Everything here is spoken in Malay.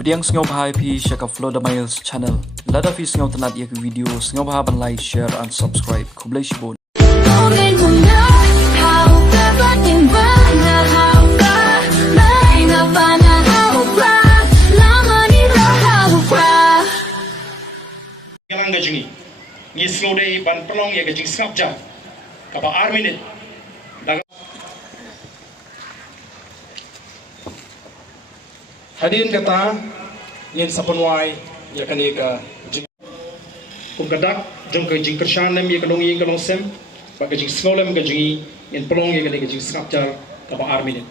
Pdiang sngewbha IP share FLOWDA MILES Channel. Lada fi sngewtynnad yak video sngewbha ban like, share and subscribe. Khublei Shibun. Gajungi, ni slowday ban pelong ya gajing snap jam, kapa 6 minit. Hadirin kata, yin sapunwai ya kani ka jing. Kum kadak jong ka jing kershan nem ya kanong yin kanong sem, ba gajing snowlem gajungi yin pelong ya kani gajing snap jam kapa 6 minit.